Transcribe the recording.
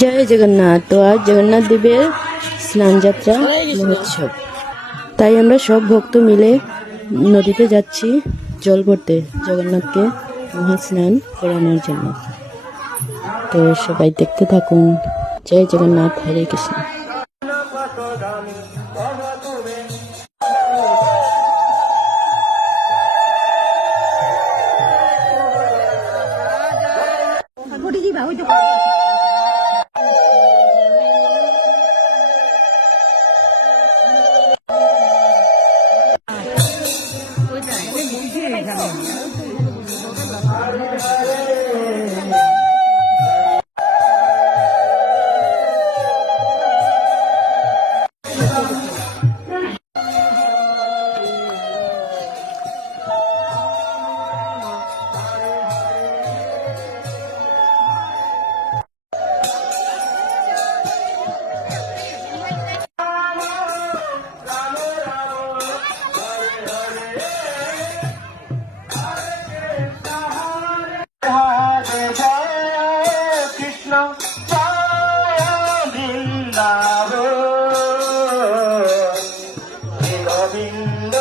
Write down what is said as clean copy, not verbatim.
জয় জগন্নাথ। তো আজ জগন্নাথ দেবের স্নান যাত্রা মহোৎসব, তাই আমরা সব ভক্ত মিলে নদীতে যাচ্ছি জল ভরতে জগন্নাথকে মহাস্নান করানোর জন্য। তো সবাই দেখতে থাকুন। জয় জগন্নাথ, হরে কৃষ্ণ। গোবিন্দ